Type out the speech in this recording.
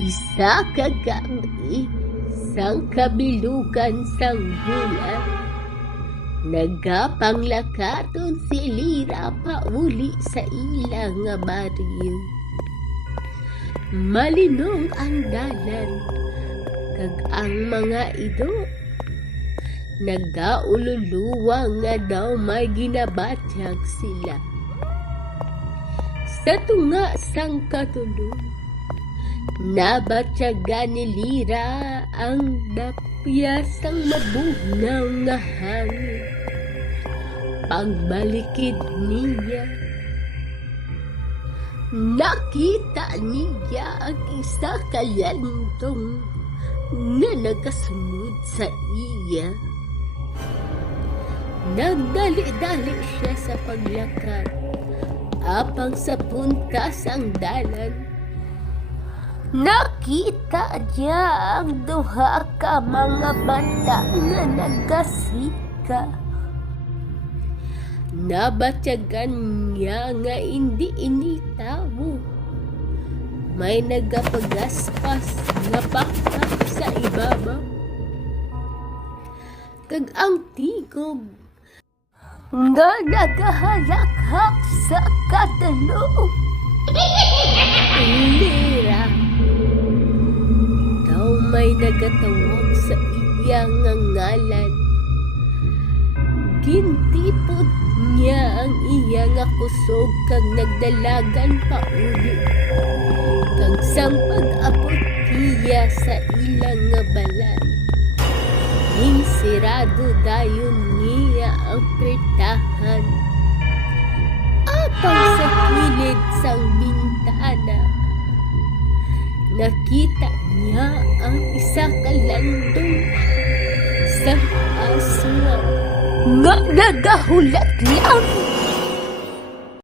Isa kagabi sang kabilukan sang bulan. Nagapanglakaton si Lira pauli sa ilang nga baryo. Malinong ang dalan, kag ang mga ido nagaululuwa nga daw may ginabatyag sila. Sa tunga sang katulong, nabatyagan ni Lira ang dapyasang mabugnaw nga hangin. Pagbalikid niya, nakita niya ang isa kalantong na nagasunod sa iya. Nagdali-dali siya sa paglakad, apang sa puntas ang dalan. Nakita niya ang duha ka mga bata nga nagasika. Nabatyagan niya nga hindi initawo. May nagapagaspas nga pakpak sa ibabaw. Kag ang tigog nga nagahalakak sa kadalong. Lira. nagatawag sa iya nga ngalan. Gintipot niya ang iya nga kusog kag nagdalagan pa uli. Kag sang pag-abot niya sa ilang nga balay. Ning sirado dayon niya ang pritahan. Apang sa kilid sang bintana. Nakita niya ang isa kalandong sa aswang nga nagahulat lang